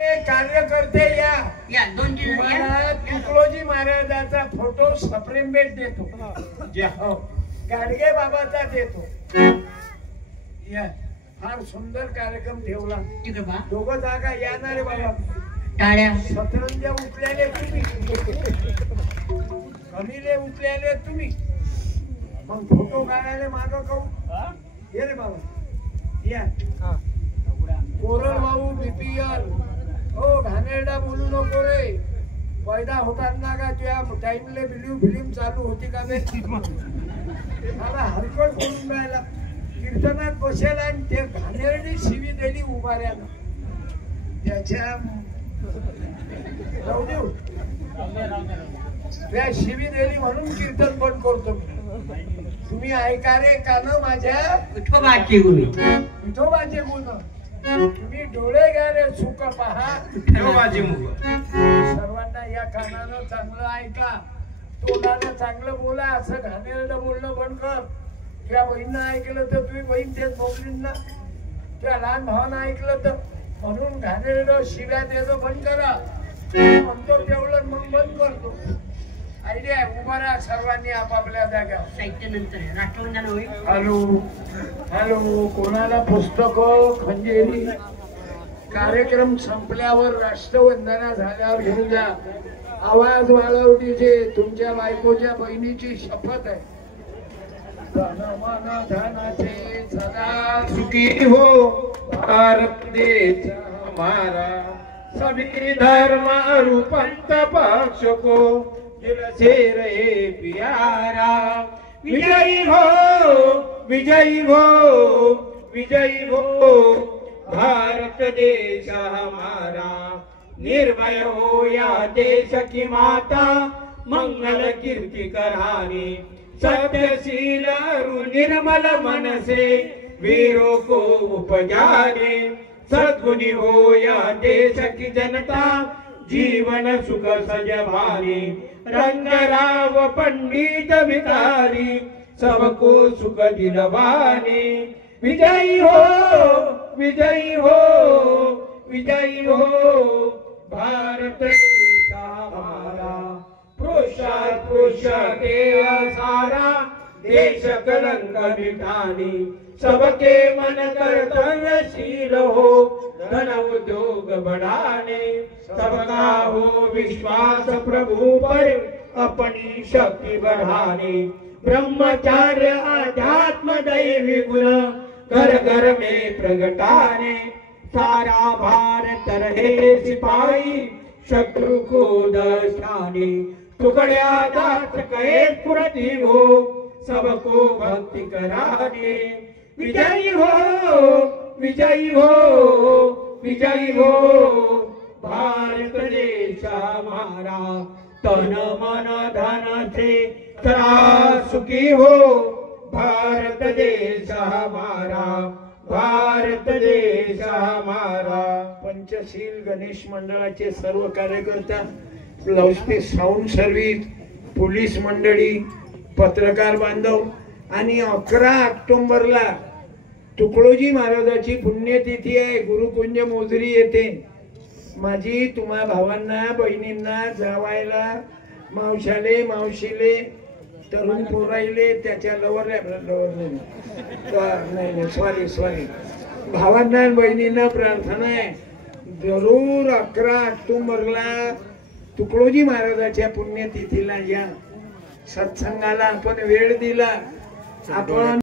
कार्यकर्ते या दोन तुकडोजी महाराजाचा फोटो सप्रेम भेट देतो, गाडगे बाबाचा देतो। या फार सुंदर कार्यक्रम ठेवला। दोघं जागा येणार रे बाबा। टाळ्या सतरंजा उठल्याले तुम्ही, कमीले उठल्याले तुम्ही, मग फोटो काढायला मागं कहू ये रे बाबा। या कोरल भाऊ बीपीएल हो घाणेरडा बोलू नको रे। पैदा होताना का तुझ्या टाइमले फिल्म चालू होती का बे? मला हरकत बोलून राहिला। कीर्तनात बसेल आणि ते घाणेरडी शिवी दिली उभाऱ्यानं त्याच्या जाऊ देऊ त्या शिवी दिली म्हणून कीर्तन बंद करतो। तुम्ही ऐका रे कानं माझ्या विठोबाचे गुण, विठोबाचे गुण तुम्ही डोळे घ्या रे सुख पहा विठोबाचे मुख। सर्वांना या कानानं चांगलं ऐका, तोंडानं चांगलं बोला। असं घाणेरडं बोलणं बंद कर। त्या बहिणीनं ऐकलं तर तुम्ही बहीण तेच बोललीन ना। त्या लहान भावानं ऐकलं तर म्हणून घाणेरडं शिव्या द्यायचं बंद करा म्हणतो तेवढं मग बंद करतो। आयडिया उभा राहा सर्वांनी आपापल्या जागा। साहित्य नंतर राष्ट्रवंदन होईल। हॅलो हॅलो कोणाला पुस्तक खंजेरी कार्यक्रम संपल्यावर राष्ट्रवंदना झाल्यावर घेऊन जा। आवाज वाढवण्याचे तुमच्या बायकोच्या बहिणीची शपथ आहे। धन मन धनाचे सदा सुखी हो भारत देश हमारा, सभी धर्म रूपंत पक्ष को दिल से रहे प्यारा। विजयी हो विजयी हो विजयी हो भारत देश हमारा। निर्भय हो या देश की माता, मंगल कीर्ति करानी। सत्यशील निर्मल मन से वीरों को उपजाने। सद्गुणी हो या देश की जनता, जीवन सुख सजवानी। रंगराव पंडित भिखारी, सबको सुख दिलवानी। विजयी हो विजयी हो विजयी हो भारत देश हमारा। पुरुष के सारा देश कलंक मिटानी। सबके मन कर्तव्यशील हो, धन उद्योग बढ़ाने। सबका हो विश्वास प्रभु पर, अपनी शक्ति बढ़ाने। ब्रह्मचार्य आध्यात्म दैवी गुण, घर घर में प्रगटाने। सारा भारत रहे सिपाही, शत्रु को दर्शाने। टुकड़िया दास कहे स्फूर्ति हो, सबको भक्ति कराने। विजयी हो विजयी हो विजयी हो भारत देश हमारा। तन मन धन से सदा सुखी हो भारत देश हमारा। भारत देश हमारा। पंचशील गणेश मंडळाचे सर्व कार्यकर्ता, लाऊडस्पीकर साऊंड सर्व्हिस, पोलीस मंडळी, पत्रकार बांधव आणि 11 ऑक्टोबरला तुकडोजी महाराजाची पुण्यतिथी आहे। गुरुकुंज मोजरी येते। माझी तुम्हा भावांना बहिणींना जावायला मावशाले मावशीले तरुण पोराईले त्याच्या लवर नाही सॉरी भावांना बहिणींना प्रार्थना आहे जरूर 11 ऑक्टोबरला तुकडोजी महाराजाच्या पुण्यतिथीला या। सत्संगाला आपण वेळ दिला, आपण